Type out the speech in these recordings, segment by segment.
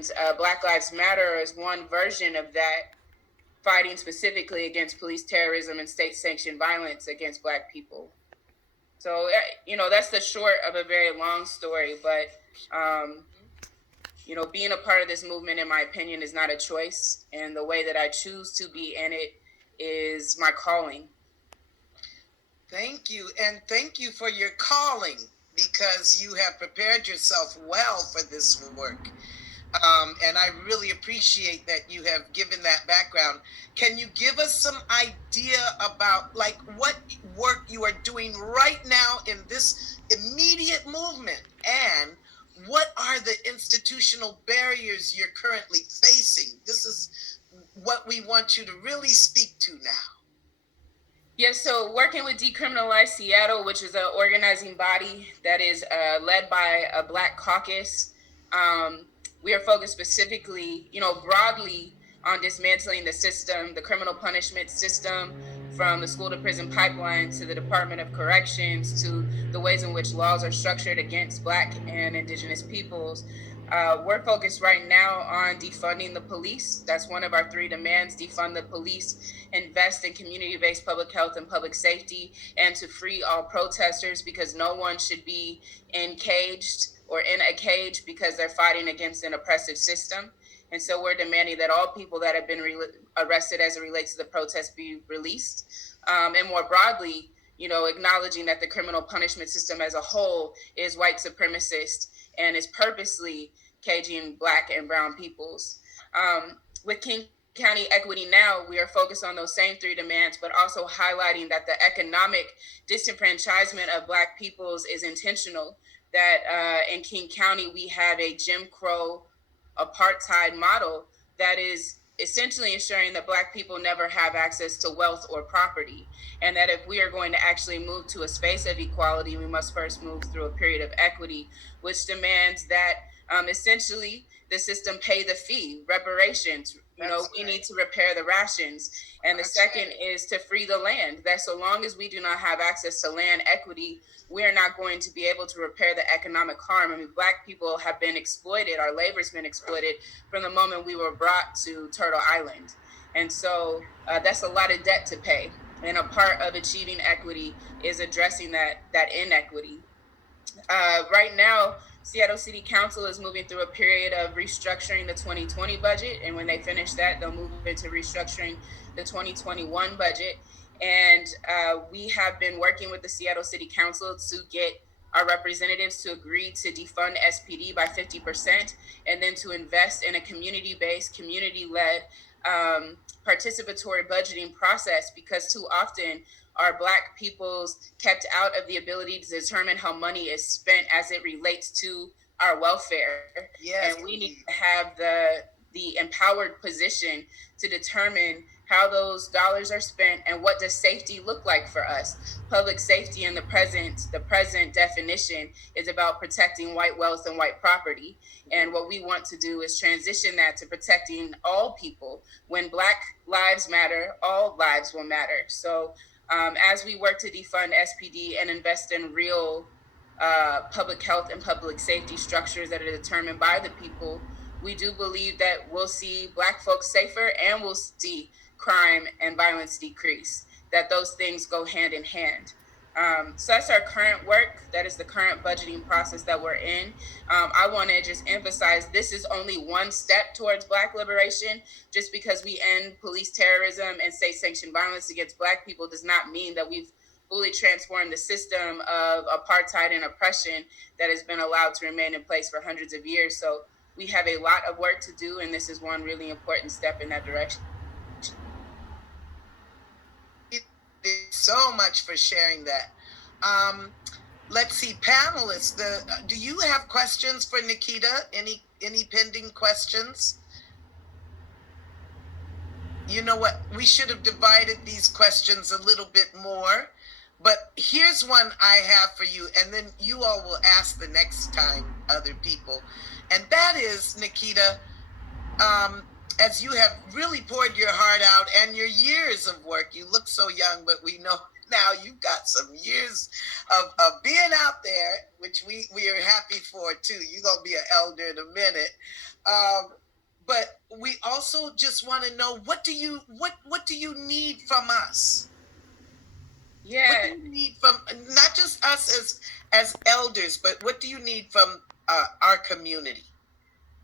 And Black Lives Matter is one version of that, fighting specifically against police terrorism and state-sanctioned violence against Black people. So, that's the short of a very long story. But, being a part of this movement, in my opinion, is not a choice. And the way that I choose to be in it is my calling. Thank you. And thank you for your calling, because you have prepared yourself well for this work. And I really appreciate that you have given that background. Can you give us some idea about what work you are doing right now in this immediate movement, and what are the institutional barriers you're currently facing? This is what we want you to really speak to now. Yes, so working with Decriminalize Seattle, which is an organizing body that is led by a Black caucus, we are focused specifically, broadly on dismantling the system, the criminal punishment system, from the school to prison pipeline to the Department of Corrections to the ways in which laws are structured against Black and Indigenous peoples. We're focused right now on defunding the police. That's one of our 3 demands: defund the police, invest in community-based public health and public safety, and to free all protesters, because no one should be encaged or in a cage because they're fighting against an oppressive system. And so we're demanding that all people that have been arrested as it relates to the protest be released. And more broadly, acknowledging that the criminal punishment system as a whole is white supremacist and is purposely caging Black and brown peoples. With King County Equity Now, we are focused on those same 3 demands, but also highlighting that the economic disenfranchisement of Black peoples is intentional. That in King County, we have a Jim Crow apartheid model that is essentially ensuring that Black people never have access to wealth or property. And that if we are going to actually move to a space of equality, we must first move through a period of equity, which demands that essentially the system pay the fee, reparations. We need to repair the rations. And the second is to free the land. That so long as we do not have access to land equity, we're not going to be able to repair the economic harm. I mean, Black people have been exploited, our labor's been exploited from the moment we were brought to Turtle Island. And so that's a lot of debt to pay. And a part of achieving equity is addressing that inequity. Right now, Seattle City Council is moving through a period of restructuring the 2020 budget. And when they finish that, they'll move into restructuring the 2021 budget. And we have been working with the Seattle City Council to get our representatives to agree to defund SPD by 50%, and then to invest in a community-based, community-led participatory budgeting process, because too often are Black peoples kept out of the ability to determine how money is spent as it relates to our welfare. Yes, and we need to have the empowered position to determine how those dollars are spent and what does safety look like for us. Public safety in the present definition is about protecting white wealth and white property. And what we want to do is transition that to protecting all people. When Black lives matter, all lives will matter. So as we work to defund SPD and invest in real public health and public safety structures that are determined by the people, we do believe that we'll see Black folks safer and we'll see crime and violence decrease, that those things go hand in hand. So that's our current work. That is the current budgeting process that we're in. I want to just emphasize this is only one step towards Black liberation. Just because we end police terrorism and state-sanctioned violence against Black people does not mean that we've fully transformed the system of apartheid and oppression that has been allowed to remain in place for hundreds of years. So we have a lot of work to do, and this is one really important step in that direction. Thank you so much for sharing that. Let's see, panelists, do you have questions for Nikita? Any pending questions? You know what? We should have divided these questions a little bit more. But here's one I have for you, and then you all will ask the next time other people. And that is, Nikita, as you have really poured your heart out and your years of work, you look so young, but we know now you've got some years of being out there, which we are happy for too. You're going to be an elder in a minute. But we also just want to know, what do you need from us? What do Yeah. you need from, not just us as elders, but what do you need from our community?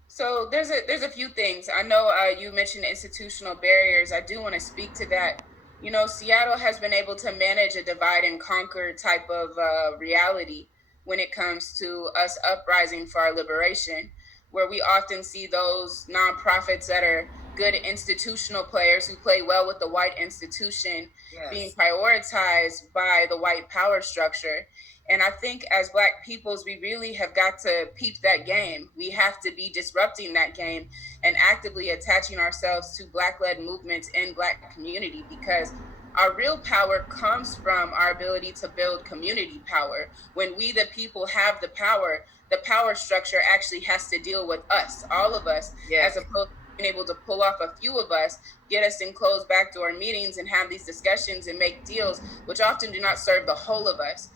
So there's a few things. I know you mentioned institutional barriers. I do want to speak to that. You know, Seattle has been able to manage a divide and conquer type of reality when it comes to us uprising for our liberation, where we often see those nonprofits that are good institutional players who play well with the white institution being Yes. prioritized by the white power structure. And I think as Black peoples, we really have got to peep that game. We have to be disrupting that game and actively attaching ourselves to Black led movements in Black community, because our real power comes from our ability to build community power. When we, the people, have the power structure actually has to deal with us, all of us, as Yes. opposed to being able to pull off a few of us, get us in closed backdoor meetings and have these discussions and make deals, which often do not serve the whole of us.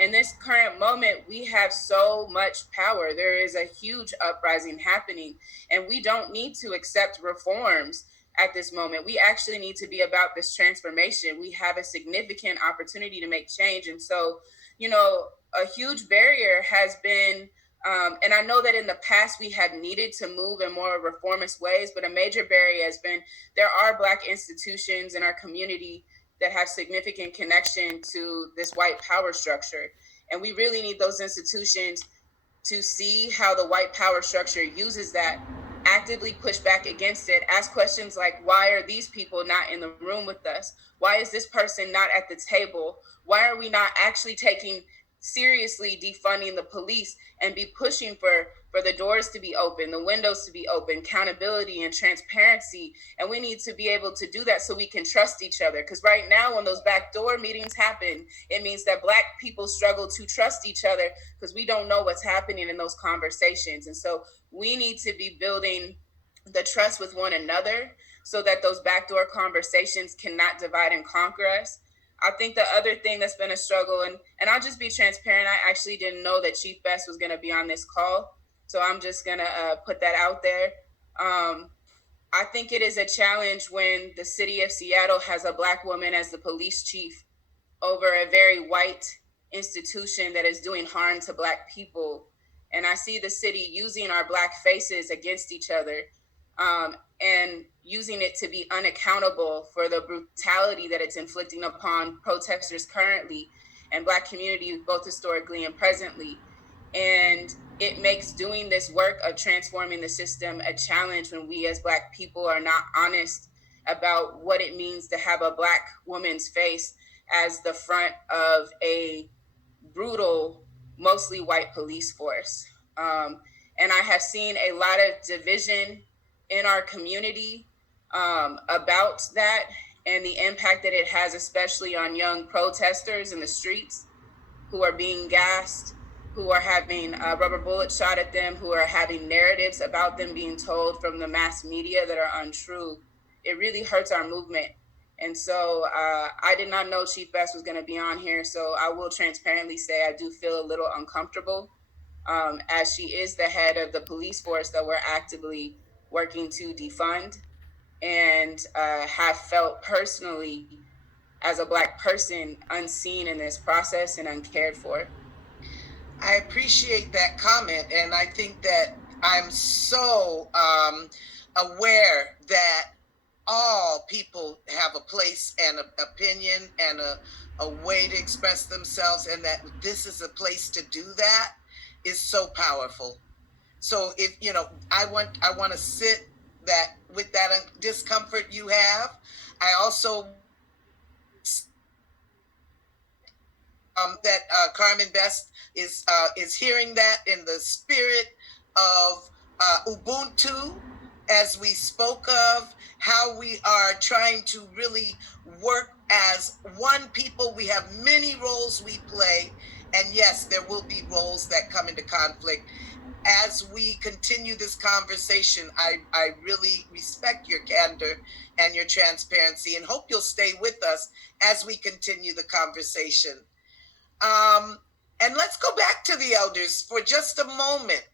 In this current moment, we have so much power. There is a huge uprising happening, and we don't need to accept reforms at this moment. We actually need to be about this transformation. We have a significant opportunity to make change. And so, you know, a huge barrier has been, and I know that in the past we have needed to move in more reformist ways, but a major barrier has been there are Black institutions in our community that have significant connection to this white power structure. And we really need those institutions to see how the white power structure uses that, actively push back against it, ask questions like, why are these people not in the room with us? Why is this person not at the table? Why are we not actually taking seriously defunding the police and be pushing for the doors to be open, the windows to be open, accountability and transparency? And we need to be able to do that so we can trust each other, because right now when those backdoor meetings happen, it means that Black people struggle to trust each other because we don't know what's happening in those conversations. And so we need to be building the trust with one another so that those backdoor conversations cannot divide and conquer us. I think the other thing that's been a struggle, and I'll just be transparent, I actually didn't know that Chief Best was going to be on this call. So I'm just going to put that out there. I think it is a challenge when the city of Seattle has a Black woman as the police chief over a very white institution that is doing harm to Black people. And I see the city using our Black faces against each other, and using it to be unaccountable for the brutality that it's inflicting upon protesters currently and Black communities, both historically and presently. And it makes doing this work of transforming the system a challenge when we as Black people are not honest about what it means to have a Black woman's face as the front of a brutal, mostly white police force. And I have seen a lot of division in our community about that and the impact that it has, especially on young protesters in the streets who are being gassed, who are having rubber bullets shot at them, who are having narratives about them being told from the mass media that are untrue. It really hurts our movement. And so I did not know Chief Best was going to be on here. So I will transparently say I do feel a little uncomfortable, as she is the head of the police force that we're actively working to defund, and have felt personally as a Black person unseen in this process and uncared for. I appreciate that comment, and I think that I'm so aware that all people have a place and an opinion and a way to express themselves, and that this is a place to do that is so powerful. So if I want to sit that with that discomfort you have. I also that Carmen Best is hearing that in the spirit of Ubuntu, as we spoke of how we are trying to really work as one people. We have many roles we play, and yes, there will be roles that come into conflict. As we continue this conversation, I really respect your candor and your transparency, and hope you'll stay with us as we continue the conversation. Um, And let's go back to the elders for just a moment.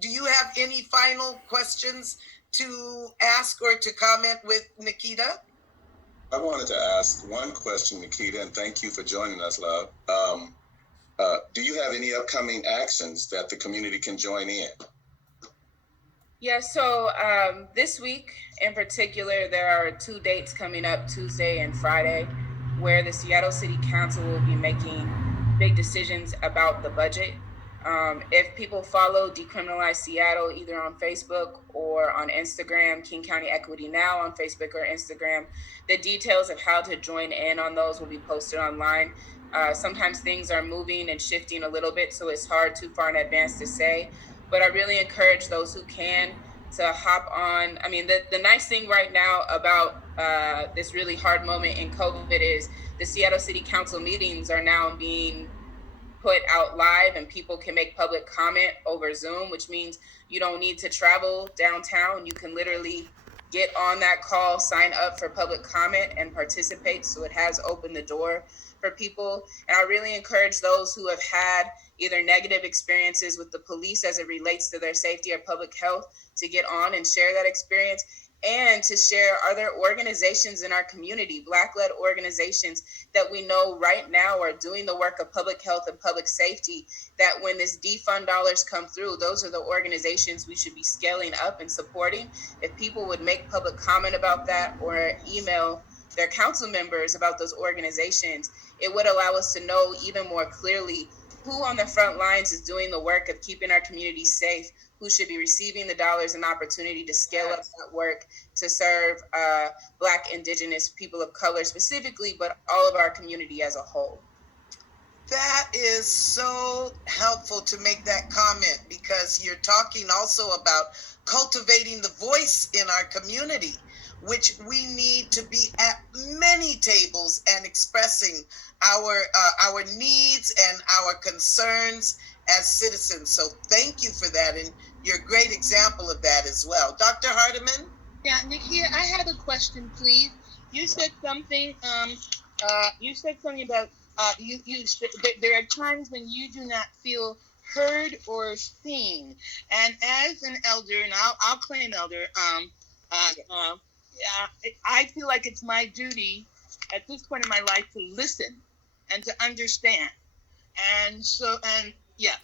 Do you have any final questions to ask or to comment with Nikita? I wanted to ask one question, Nikita, and thank you for joining us, love. Do you have any upcoming actions that the community can join in? Yeah, so this week in particular, there are 2 dates coming up, Tuesday and Friday, where the Seattle City Council will be making big decisions about the budget. If people follow Decriminalize Seattle either on Facebook or on Instagram, King County Equity Now on Facebook or Instagram, the details of how to join in on those will be posted online. Sometimes things are moving and shifting a little bit, so it's hard too far in advance to say. But I really encourage those who can to hop on. I mean, the nice thing right now about this really hard moment in COVID is the Seattle City Council meetings are now being put out live and people can make public comment over Zoom, which means you don't need to travel downtown. You can literally get on that call, sign up for public comment and participate. So it has opened the door for people. And I really encourage those who have had either negative experiences with the police as it relates to their safety or public health to get on and share that experience, and to share other organizations in our community, Black-led organizations that we know right now are doing the work of public health and public safety, that when this defund dollars come through, those are the organizations we should be scaling up and supporting. If people would make public comment about that or email their council members about those organizations, it would allow us to know even more clearly who on the front lines is doing the work of keeping our communities safe, who should be receiving the dollars and opportunity to scale up that work to serve Black, Indigenous, people of color specifically, but all of our community as a whole. That is so helpful to make that comment, because you're talking also about cultivating the voice in our community, which we need to be at many tables and expressing our needs and our concerns as citizens. So thank you for that, and you're a great example of that as well. Dr. Hardiman? Yeah, Nikia, I had a question, please. You said something. You said something about there are times when you do not feel heard or seen, and as an elder, and I'll claim elder. I feel like it's my duty at this point in my life to listen and to understand,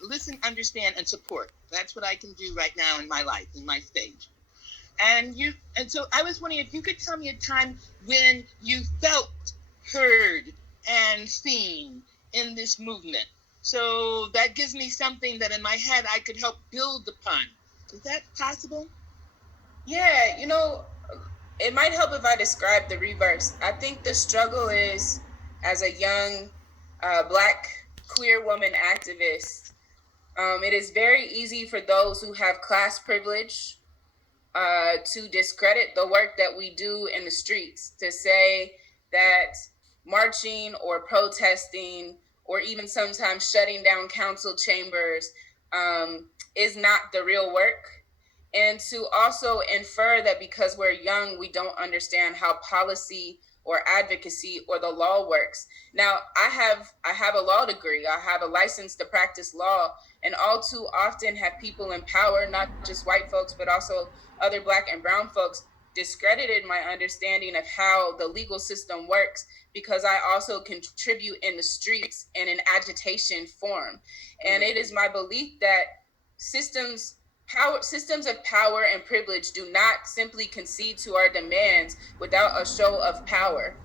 listen, understand, and support. That's what I can do right now in my life, in my stage. And so I was wondering if you could tell me a time when you felt heard and seen in this movement. So that gives me something that in my head I could help build upon. Is that possible? Yeah, it might help if I describe the reverse. I think the struggle is, as a young Black queer woman activist, it is very easy for those who have class privilege to discredit the work that we do in the streets, to say that marching or protesting or even sometimes shutting down council chambers is not the real work. And to also infer that because we're young, we don't understand how policy or advocacy or the law works. Now, I have a law degree. I have a license to practice law, and all too often have people in power, not just white folks, but also other Black and brown folks, discredited my understanding of how the legal system works, because I also contribute in the streets in an agitation form. And it is my belief that systems of power and privilege do not simply concede to our demands without a show of power.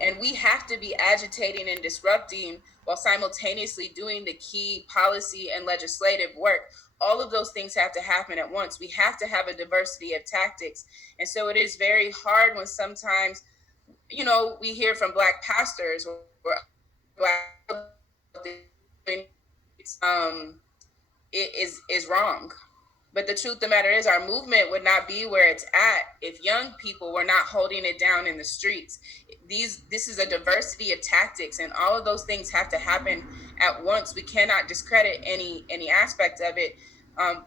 And we have to be agitating and disrupting while simultaneously doing the key policy and legislative work. All of those things have to happen at once. We have to have a diversity of tactics. And so it is very hard when sometimes, we hear from Black pastors or Black is wrong. But the truth of the matter is, our movement would not be where it's at if young people were not holding it down in the streets. This is a diversity of tactics, and all of those things have to happen at once. We cannot discredit any aspect of it.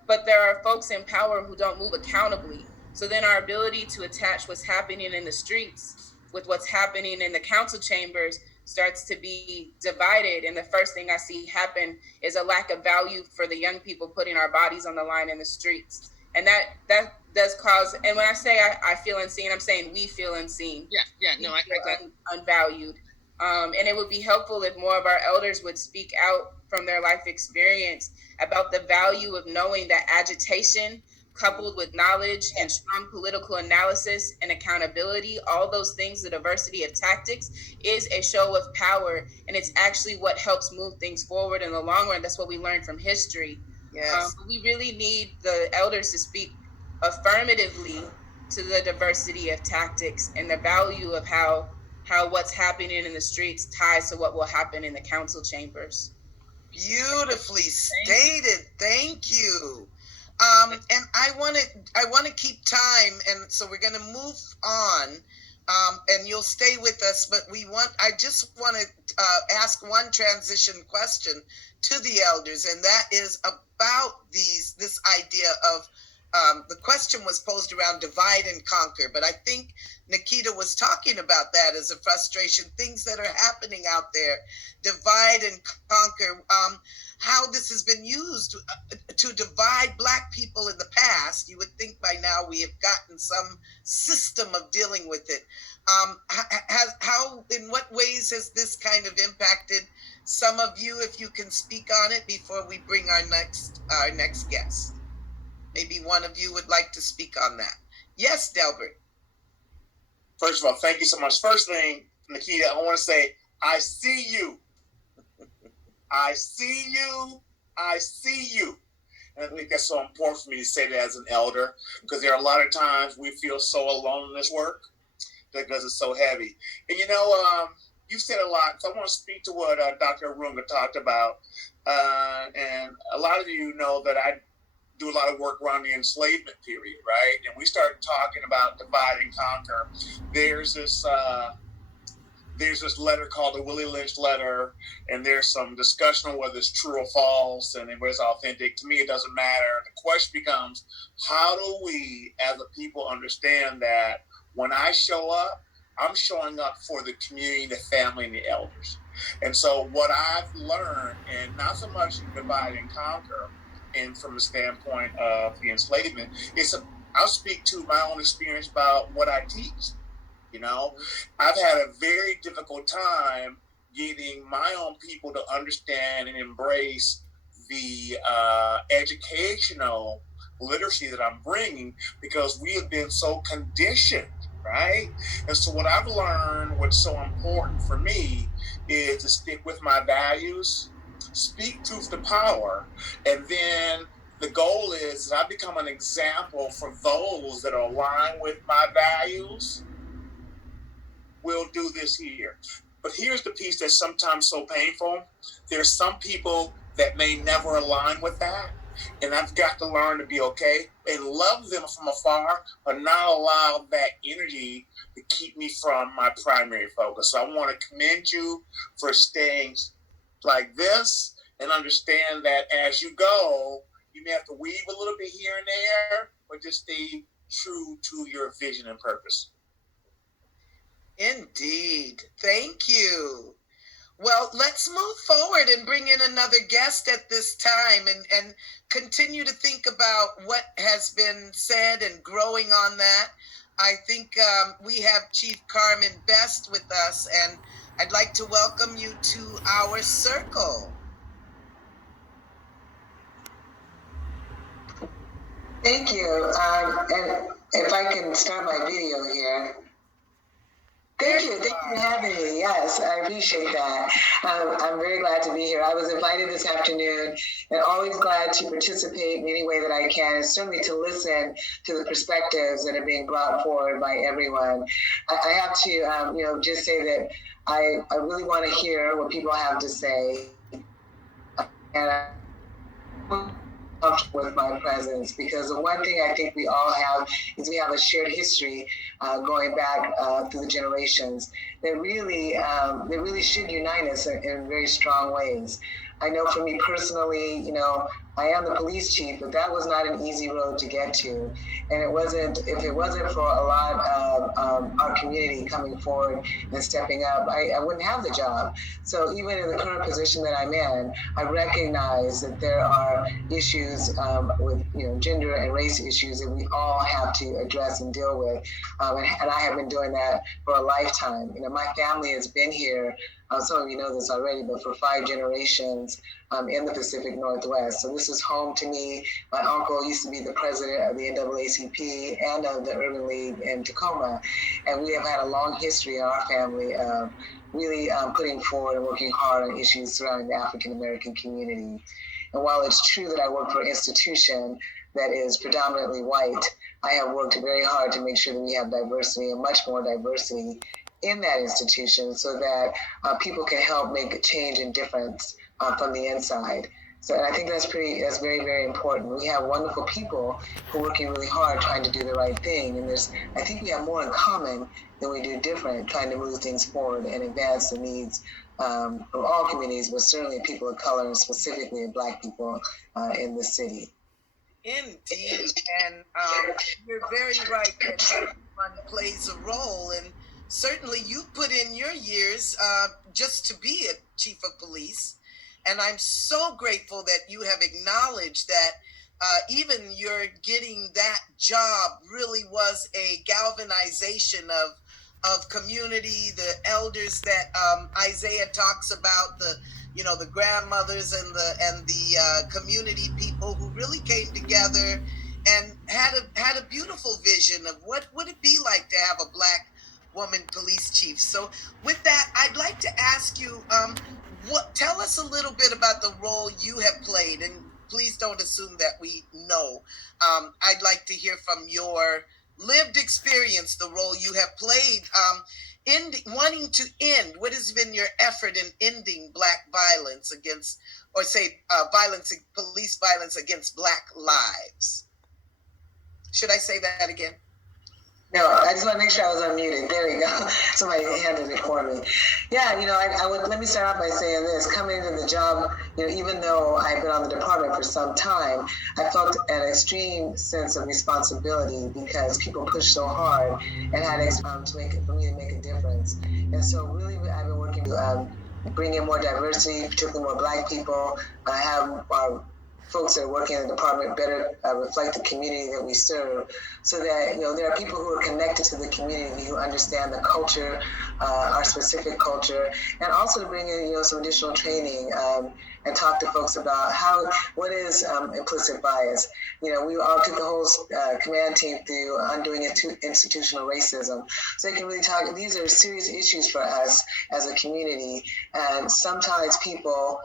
But there are folks in power who don't move accountably. So then our ability to attach what's happening in the streets with what's happening in the council chambers starts to be divided, and the first thing I see happen is a lack of value for the young people putting our bodies on the line in the streets. And that does cause, and when I say I feel unseen, I'm saying we feel unseen. I got unvalued. And it would be helpful if more of our elders would speak out from their life experience about the value of knowing that agitation coupled with knowledge and strong political analysis and accountability, all those things, the diversity of tactics, is a show of power. And it's actually what helps move things forward in the long run. That's what we learned from history. Yes. We really need the elders to speak affirmatively to the diversity of tactics and the value of how what's happening in the streets ties to what will happen in the council chambers. Beautifully stated. Thank you. And I want to keep time, and so we're going to move on. And you'll stay with us, but I just want to ask one transition question to the elders, and that is about this idea of the question was posed around divide and conquer, but I think Nikita was talking about that as a frustration, things that are happening out there, divide and conquer, how this has been used to divide Black people in the past. You would think by now we have gotten some system of dealing with it. In what ways has this kind of impacted some of you, if you can speak on it before we bring our next guest? Maybe one of you would like to speak on that. Yes, Delbert. First of all, thank you so much. First thing, Nikita, I want to say, I see you. I see you. I see you. And I think that's so important for me to say that as an elder, because there are a lot of times we feel so alone in this work because it's so heavy. And you said a lot, so I want to speak to what Dr. Arunga talked about. And a lot of you know that I do a lot of work around the enslavement period, right? And we start talking about divide and conquer. There's this letter called the Willie Lynch letter, and there's some discussion on whether it's true or false and whether it's authentic. To me, it doesn't matter. The question becomes, how do we as a people understand that when I show up, I'm showing up for the community, the family, and the elders? And so what I've learned, and not so much divide and conquer, and from the standpoint of the enslavement, I'll speak to my own experience about what I teach. I've had a very difficult time getting my own people to understand and embrace the educational literacy that I'm bringing, because we have been so conditioned, right? And so what I've learned, what's so important for me, is to stick with my values, speak truth to power, and then the goal is that I become an example for those that are aligned with my values. We'll do this here. But here's the piece that's sometimes so painful. There's some people that may never align with that, and I've got to learn to be okay and love them from afar, but not allow that energy to keep me from my primary focus. So I want to commend you for staying like this, and understand that as you go, you may have to weave a little bit here and there, but just stay true to your vision and purpose. Indeed. Thank you. Well, let's move forward and bring in another guest at this time and continue to think about what has been said and growing on that. I think we have Chief Carmen Best with us, and I'd like to welcome you to our circle. Thank you. And if I can start my video here. Thank you for having me. Yes, I appreciate that. I'm very glad to be here. I was invited this afternoon, and always glad to participate in any way that I can, and certainly to listen to the perspectives that are being brought forward by everyone. I have to, just say that I really want to hear what people have to say, and I'm comfortable with my presence, because the one thing I think we all have is we have a shared history going back through the generations that really should unite us in very strong ways. I know for me personally, I am the police chief, but that was not an easy road to get to. And it wasn't, if it wasn't for a lot of our community coming forward and stepping up, I wouldn't have the job. So even in the current position that I'm in, I recognize that there are issues with gender and race issues that we all have to address and deal with. And I have been doing that for a lifetime. My family has been here, some of you know this already, but for 5 generations in the Pacific Northwest. So this is home to me. My uncle used to be the president of the NAACP and of the Urban League in Tacoma. And we have had a long history in our family of really putting forward and working hard on issues surrounding the African American community. And while it's true that I work for an institution that is predominantly white, I have worked very hard to make sure that we have diversity and much more diversity in that institution so that people can help make a change and difference from the inside. So and I think that's very, very important. We have wonderful people who are working really hard trying to do the right thing. And I think we have more in common than we do different, trying to move things forward and advance the needs of all communities, but certainly people of color and specifically Black people in the city. Indeed, and you're very right that everyone plays a role, and certainly you put in your years just to be a chief of police, and I'm so grateful that you have acknowledged that even your getting that job really was a galvanization of community, the elders that Isaiah talks about, the grandmothers and the community people who really came together and had a beautiful vision of what would it be like to have a Black woman police chief. So with that, I'd like to ask you, tell us a little bit about the role you have played, and please don't assume that we know. I'd like to hear from your lived experience, the role you have played in wanting to end. What has been your effort in ending Black violence against, or say police violence against Black lives? Should I say that again? No, I just want to make sure I was unmuted. There we go. Somebody handled it for me. Yeah, let me start off by saying this. Coming into the job, even though I've been on the department for some time, I felt an extreme sense of responsibility because people pushed so hard and had for me to make a difference. And so really, I've been working to bring in more diversity, particularly more Black people. I have our folks that are working in the department better reflect the community that we serve, so that there are people who are connected to the community who understand the culture, our specific culture, and also to bring in some additional training and talk to folks about what is implicit bias. We all took the whole command team through undoing institutional racism, so they can really talk. These are serious issues for us as a community, and sometimes people,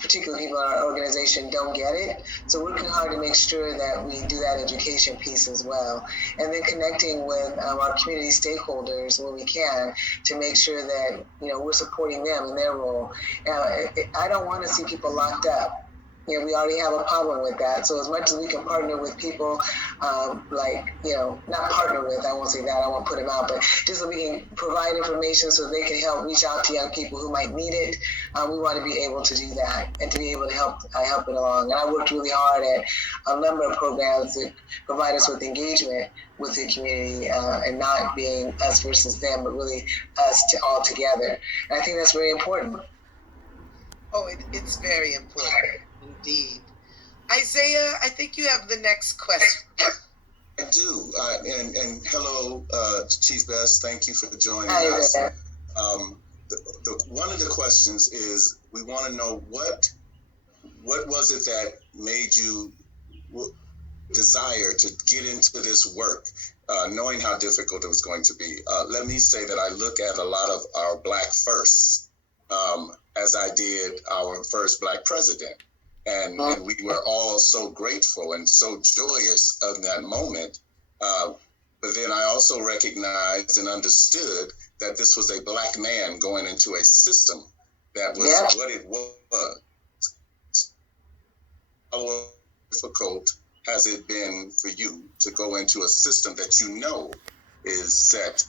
particularly people in our organization, don't get it. So working hard to make sure that we do that education piece as well. And then connecting with our community stakeholders when we can to make sure that, we're supporting them in their role. I don't want to see people locked up. We already have a problem with that. So as much as we can partner with people, not partner with, I won't say that, I won't put them out, but just so we can provide information so they can help reach out to young people who might need it. We want to be able to do that and to be able to help it along. And I worked really hard at a number of programs that provide us with engagement with the community and not being us versus them, but really us all together. And I think that's very important. Oh, it's very important. Indeed. Isaiah, I think you have the next question. I do. And hello, Chief Best. Thank you for joining Hi, us. there. One of the questions is, we want to know what was it that made you desire to get into this work, knowing how difficult it was going to be? Let me say that I look at a lot of our Black firsts, as I did our first Black president. And we were all so grateful and so joyous of that moment. But then I also recognized and understood that this was a Black man going into a system that was what it was. How difficult has it been for you to go into a system that is set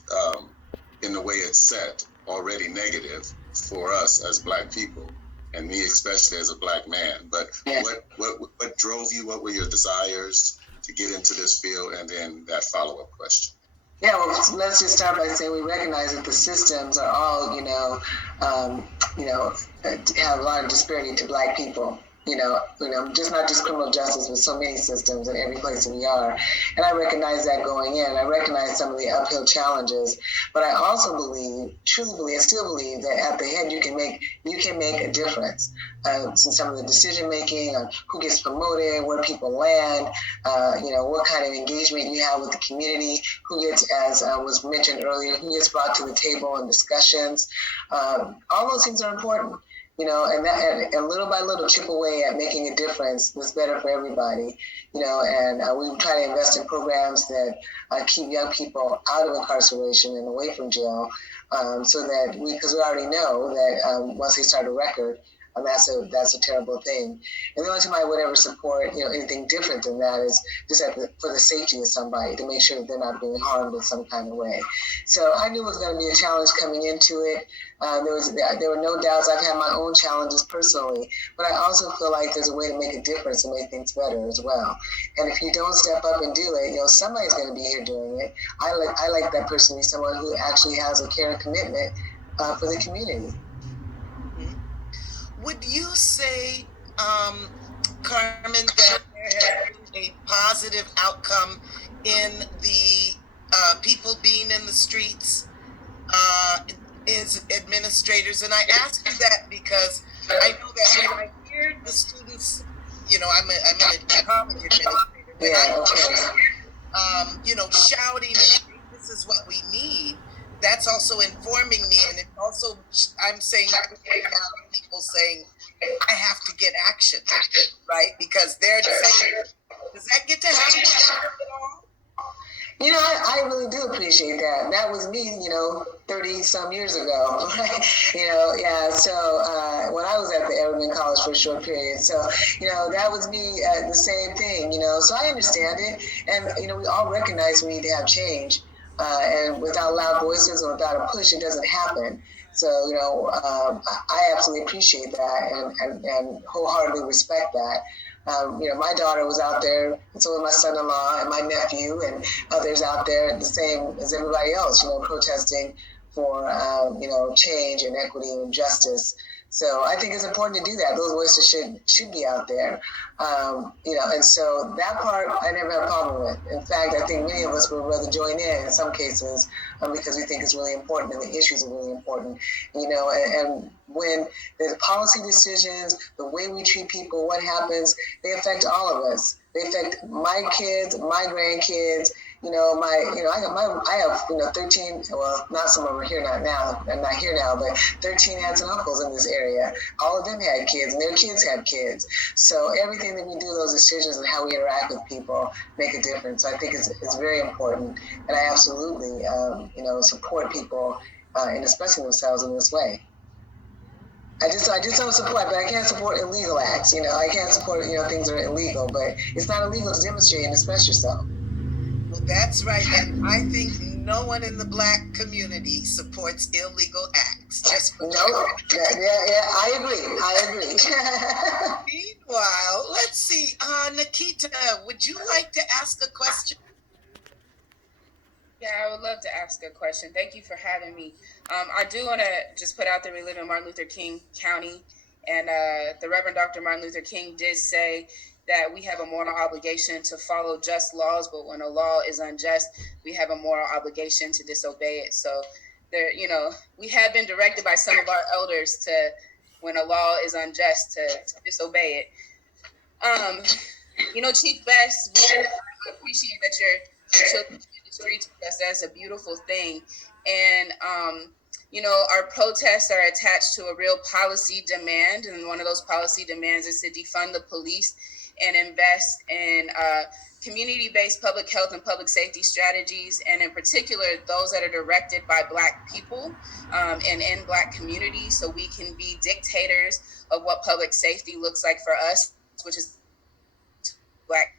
in the way it's set, already negative for us as Black people? and me especially as a Black man. But Yeah. what drove you? What were your desires to get into this field? And then that follow-up question. Yeah, well, let's just start by saying we recognize that the systems are all, have a lot of disparity to Black people. Just not just criminal justice, but so many systems in every place that we are. And I recognize that going in. I recognize some of the uphill challenges, but I also truly believe, I still believe that at the head you can make a difference. In some of the decision making on who gets promoted, where people land, what kind of engagement you have with the community, who gets, as was mentioned earlier, who gets brought to the table in discussions. All those things are important. And little by little chip away at making a difference that's better for everybody, and we try to invest in programs that keep young people out of incarceration and away from jail, so that because we already know that once they start a record, that's a terrible thing. And the only time I would ever support, anything different than that is just for the safety of somebody, to make sure that they're not being harmed in some kind of way. So I knew it was going to be a challenge coming into it. There were no doubts. I've had my own challenges personally, but I also feel like there's a way to make a difference and make things better as well. And if you don't step up and do it, somebody's going to be here doing it. I like that person to be someone who actually has a care and commitment for the community. Would you say, Carmen, that there has been a positive outcome in the people being in the streets as administrators? And I ask you that because I know that when I hear the students, I'm a college administrator. When I hear, shouting and saying, this is what we need, that's also informing me, and it also, I'm saying, people saying, I have to get action, right? Because they're saying, does that get to happen at all? I really do appreciate that. That was me, 30 some years ago, right? So when I was at the Evergreen College for a short period. So, that was me, the same thing, so I understand it. And, we all recognize we need to have change. And without loud voices or without a push, it doesn't happen. So, I absolutely appreciate that and wholeheartedly respect that. My daughter was out there, and so was my son-in-law and my nephew and others out there, the same as everybody else, protesting for, change and equity and justice. So I think it's important to do that. Those voices should be out there, and so that part I never had a problem with. In fact, I think many of us would rather join in some cases because we think it's really important and the issues are really important, and when there's policy decisions, the way we treat people, what happens, they affect all of us. They affect my kids, my grandkids, I have 13, well, not some of them are here not now, I'm not here now, but 13 aunts and uncles in this area. All of them had kids and their kids had kids. So everything that we do, those decisions and how we interact with people make a difference. So I think it's very important. And I absolutely, support people in expressing themselves in this way. I just don't support, but I can't support illegal acts. I can't support, things that are illegal, but it's not illegal to demonstrate and express yourself. Well, that's right. And I think no one in the Black community supports illegal acts. No, I agree. Meanwhile, let's see. Nikita, would you like to ask a question? Yeah, I would love to ask a question. Thank you for having me. I do want to just put out there, we live in Martin Luther King County, and the Reverend Dr. Martin Luther King did say that we have a moral obligation to follow just laws, but when a law is unjust, we have a moral obligation to disobey it. So there, we have been directed by some of our elders to, when a law is unjust, to disobey it. Chief Best, we appreciate that your children in the streets with us. That's a beautiful thing. And our protests are attached to a real policy demand, and one of those policy demands is to defund the police and invest in community-based public health and public safety strategies, and in particular, those that are directed by Black people and in Black communities, so we can be dictators of what public safety looks like for us, which is Black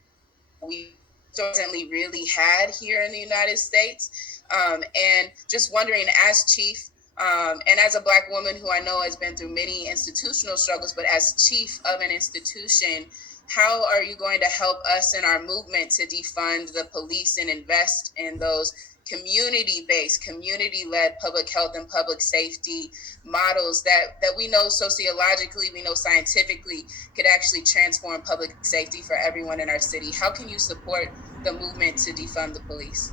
we presently really had here in the United States. And just wondering, as Chief, And as a Black woman who I know has been through many institutional struggles, but as chief of an institution, how are you going to help us in our movement to defund the police and invest in those community-based, community-led public health and public safety models that we know sociologically, we know scientifically could actually transform public safety for everyone in our city? How can you support the movement to defund the police?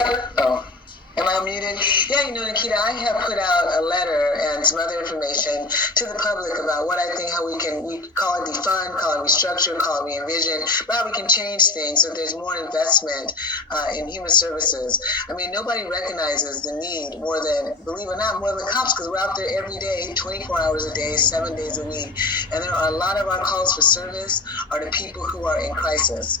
Oh, am I muted? Yeah, Nikita, I have put out a letter and some other information to the public about what I think, how we call it defund, call it restructure, call it re-envision, but how we can change things so there's more investment in human services. I mean, nobody recognizes the need more than, believe it or not, more than the cops, because we're out there every day, 24 hours a day, 7 days a week. And there are a lot of our calls for service are to people who are in crisis.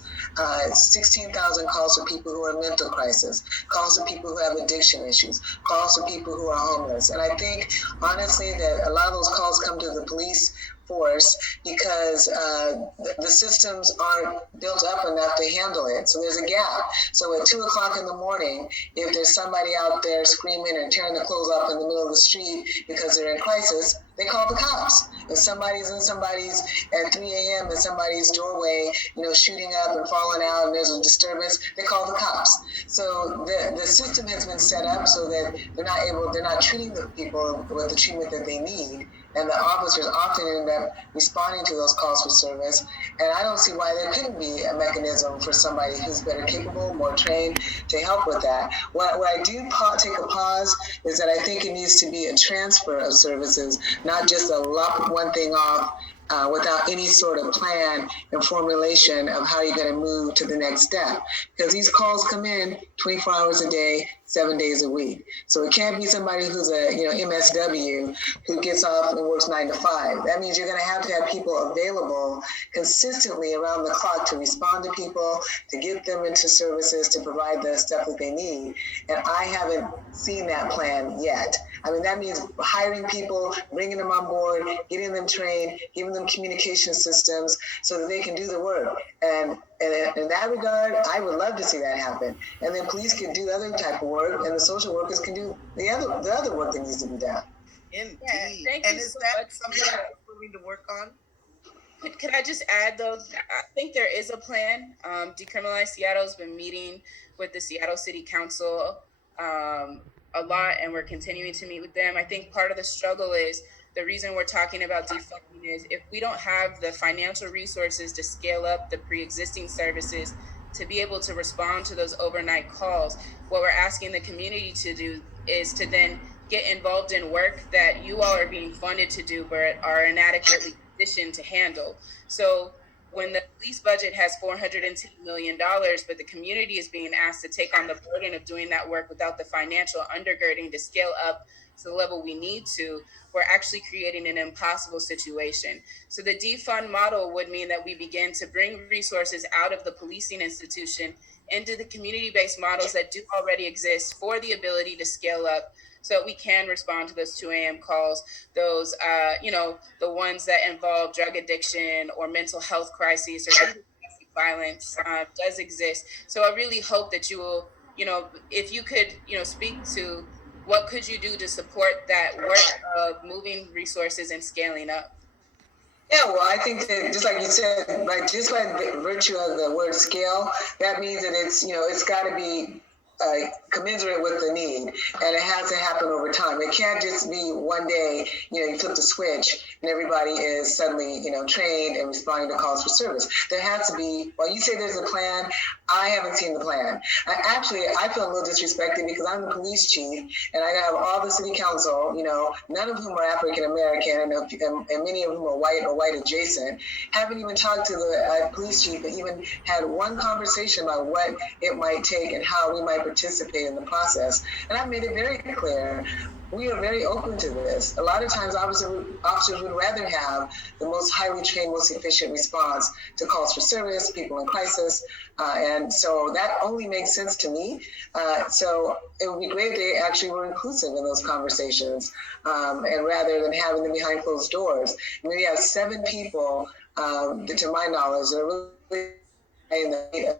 16,000 calls for people who are in mental crisis, calls for people who have addiction issues, calls for people who are homeless. And I think, honestly, that a lot of those calls come to the police force because the systems aren't built up enough to handle it. So there's a gap. So at 2 o'clock in the morning, if there's somebody out there screaming and tearing the clothes off in the middle of the street because they're in crisis, they call the cops. If somebody's at 3 a.m. in somebody's doorway, shooting up and falling out and there's a disturbance, they call the cops. So the system has been set up so that they're not treating the people with the treatment that they need. And the officers often end up responding to those calls for service. And I don't see why there couldn't be a mechanism for somebody who's better capable, more trained to help with that. What I do take a pause is that I think it needs to be a transfer of services, not just a lop one thing off without any sort of plan and formulation of how you're going to move to the next step. Because these calls come in 24 hours a day, 7 days a week. So it can't be somebody who's a MSW who gets off and works 9 to 5. That means you're going to have people available consistently around the clock to respond to people, to get them into services, to provide the stuff that they need. And I haven't seen that plan yet. I mean, that means hiring people, bringing them on board, getting them trained, giving them communication systems so that they can do the work. And in that regard, I would love to see that happen. And then police can do other type of work, and the social workers can do the other work that needs to be done. Indeed. Yeah, and is that something that we're willing to work on? Could I just add, though, I think there is a plan. Decriminalize Seattle has been meeting with the Seattle City Council a lot, and we're continuing to meet with them. I think part of the struggle is the reason we're talking about defunding is if we don't have the financial resources to scale up the pre-existing services to be able to respond to those overnight calls, what we're asking the community to do is to then get involved in work that you all are being funded to do but are inadequately positioned to handle. So when the police budget has $410 million, but the community is being asked to take on the burden of doing that work without the financial undergirding to scale up to the level we need to, we're actually creating an impossible situation. So the defund model would mean that we begin to bring resources out of the policing institution into the community-based models that do already exist for the ability to scale up so that we can respond to those 2 a.m. calls, those, the ones that involve drug addiction or mental health crises or domestic violence does exist. So I really hope that you will, if you could, speak to what could you do to support that work of moving resources and scaling up? Yeah, well, I think that just like you said, just by virtue of the word scale, that means that it's got to be commensurate with the need, and it has to happen over time. It can't just be one day, you flip the switch and everybody is suddenly, trained and responding to calls for service. There has to be, while you say there's a plan, I haven't seen the plan. I feel a little disrespected because I'm the police chief and I have all the city council, none of whom are African American and many of whom are white or white adjacent, haven't even talked to the police chief and even had one conversation about what it might take and how we might participate in the process. And I've made it very clear, we are very open to this. A lot of times officers would rather have the most highly trained, most efficient response to calls for service, people in crisis. And so that only makes sense to me. So it would be great if they actually were inclusive in those conversations. And rather than having them behind closed doors. I mean, we have 7 people, to my knowledge, that are really in the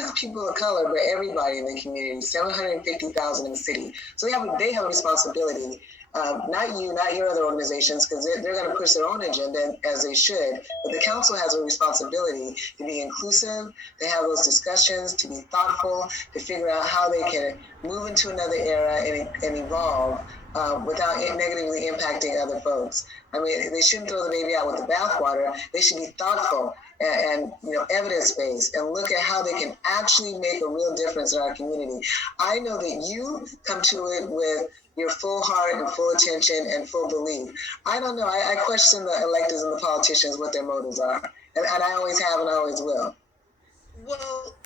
just people of color, but everybody in the community, 750,000 in the city. So they have a responsibility. Not you, not your other organizations, because they're going to push their own agenda as they should. But the council has a responsibility to be inclusive, to have those discussions, to be thoughtful, to figure out how they can move into another era and evolve without it negatively impacting other folks. I mean, they shouldn't throw the baby out with the bathwater. They should be thoughtful and evidence-based and look at how they can actually make a real difference in our community. I know that you come to it with your full heart and full attention and full belief. I don't know. I question the electors and the politicians, what their motives are. And I always have and I always will. Well,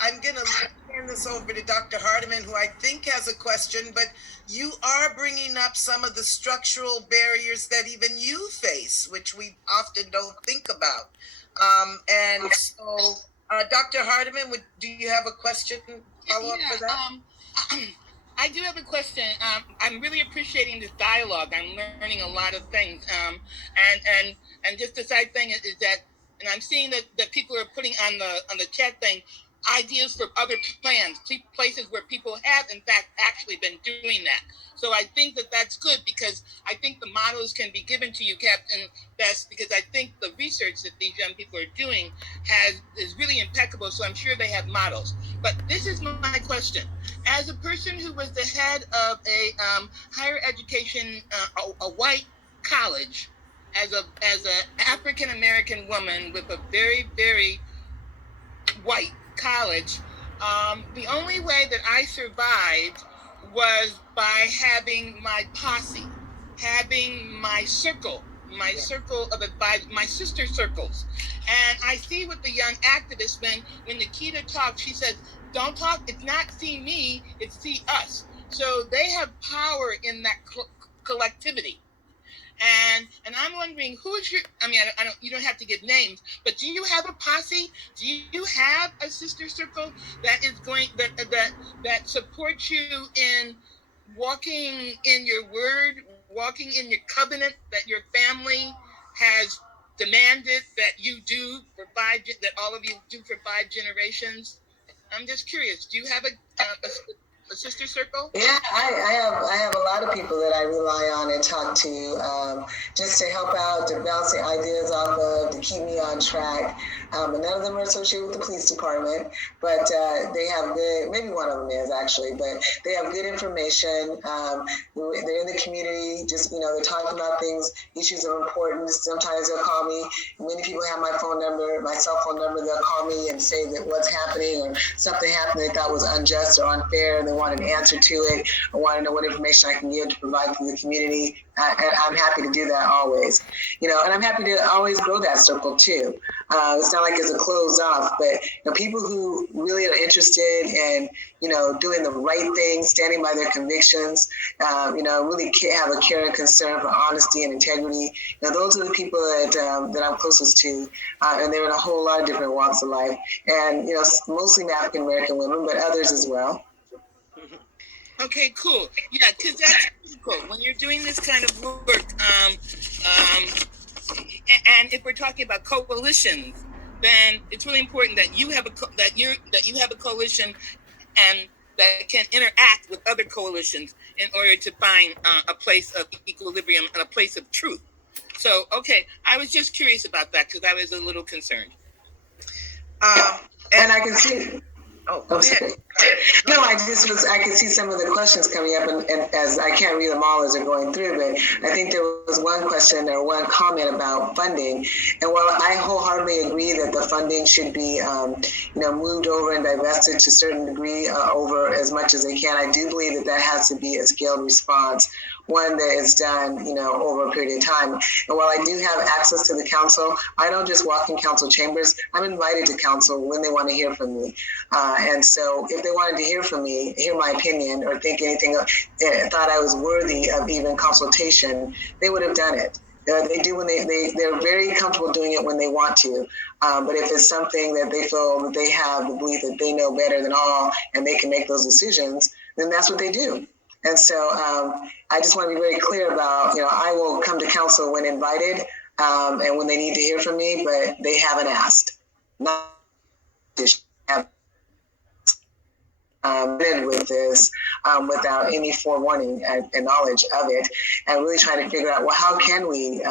I'm going to hand this over to Dr. Hardiman, who I think has a question, but you are bringing up some of the structural barriers that even you face, which we often don't think about. And so, Dr. Hardiman, do you have a question follow-up for that? I do have a question. I'm really appreciating this dialogue. I'm learning a lot of things. And just the side thing is that, and I'm seeing that people are putting on the chat thing ideas for other plans, places where people have in fact actually been doing that. So I think that's good, because I think the models can be given to you, Captain Best, because I think the research that these young people are doing is really impeccable. So I'm sure they have models. But this is my question. As a person who was the head of a higher education, a white college, as a African American woman with a very, very white college, the only way that I survived was by having my posse, having my circle of advice, my sister circles. And I see with the young activists, when Nikita talks, she says, don't talk, it's not see me, it's see us. So they have power in that collectivity. And I'm wondering, who is your, I mean, I don't, you don't have to give names, but do you have a posse? Do you have a sister circle that is going, that supports you in walking in your word, walking in your covenant that your family has demanded that you do for that all of you do for 5 generations? I'm just curious, do you have a sister circle? Yeah, I have a lot of people that I rely on and talk to just to help out, to bounce the ideas off of, to keep me on track. And none of them are associated with the police department, but they have good, maybe one of them is actually, but they have good information. They're in the community, just, they're talking about things, issues of importance. Sometimes they'll call me. Many people have my phone number, my cell phone number. They'll call me and say that what's happening or something happened they thought was unjust or unfair, and they want an answer to it. I want to know what information I can give to provide to the community. And I'm happy to do that always, and I'm happy to always grow that circle too. It's not like it's a closed off, but people who really are interested in, doing the right thing, standing by their convictions, really have a care and concern for honesty and integrity. Those are the people that I'm closest to, and they're in a whole lot of different walks of life, and mostly African American women, but others as well. Okay, cool. Yeah, because that's cool. When you're doing this kind of work, and if we're talking about coalitions, then it's really important that you have a coalition, and that can interact with other coalitions in order to find a place of equilibrium and a place of truth. So, okay, I was just curious about that because I was a little concerned. And I can see. Oh, go ahead. No, I can see some of the questions coming up, and as I can't read them all as they're going through, but I think there was one question or one comment about funding. And while I wholeheartedly agree that the funding should be, moved over and divested to a certain degree over as much as they can, I do believe that has to be a scaled response, one that is done, over a period of time. And while I do have access to the council, I don't just walk in council chambers. I'm invited to council when they want to hear from me. And so if they wanted to hear from me, hear my opinion, or think anything, thought I was worthy of even consultation, they would have done it. They do when they're very comfortable doing it when they want to. But if it's something that they feel that they have the belief that they know better than all and they can make those decisions, then that's what they do. And so I just want to be very clear about, I will come to council when invited and when they need to hear from me, but they haven't asked. Not with this without any forewarning and knowledge of it, and really trying to figure out, well, how can we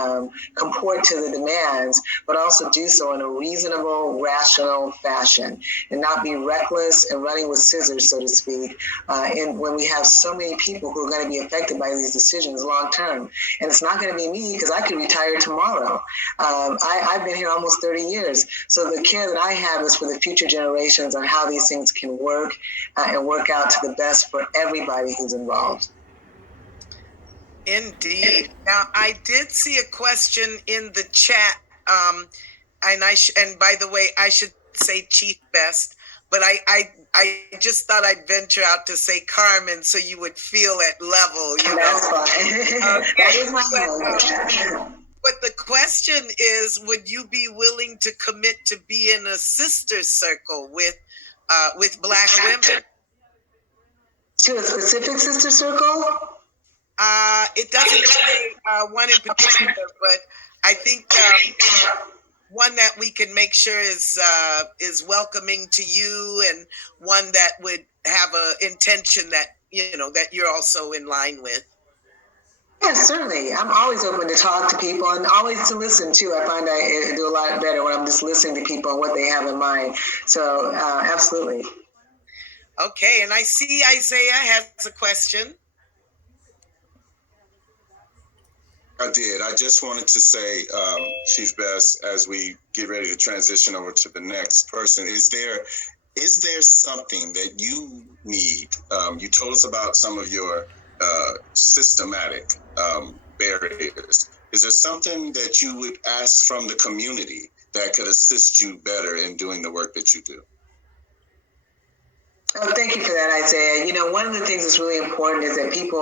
comport to the demands, but also do so in a reasonable, rational fashion, and not be reckless and running with scissors, so to speak, when we have so many people who are going to be affected by these decisions long term. And it's not going to be me, because I could retire tomorrow. I've been here almost 30 years. So the care that I have is for the future generations on how these things can work and work out to the best for everybody who's involved. Indeed. Now, I did see a question in the chat, and by the way, I should say Chief Best, but I just thought I'd venture out to say Carmen, so you would feel at level. You That's know? fine. That is my home. But the question is, would you be willing to commit to be in a sister circle with Black women? To a specific sister circle? It doesn't say one in particular, but I think one that we can make sure is welcoming to you, and one that would have a intention that that you're also in line with. Yes, certainly. I'm always open to talk to people and always to listen too. I find I do a lot better when I'm just listening to people and what they have in mind. So absolutely. Okay, and I see Isaiah has a question. I did. I just wanted to say, Chief Best, as we get ready to transition over to the next person, is there something that you need? You told us about some of your systematic barriers. Is there something that you would ask from the community that could assist you better in doing the work that you do? Oh, thank you for that, Isaiah. One of the things that's really important is that people